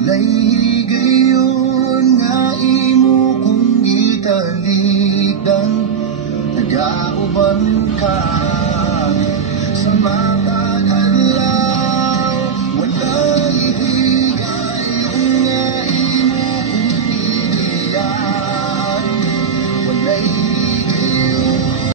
Walay higayon nga imo kung gitalikdan, nagauban ka sa matag adlaw. Walay higayon nga imo kung giliyan, walay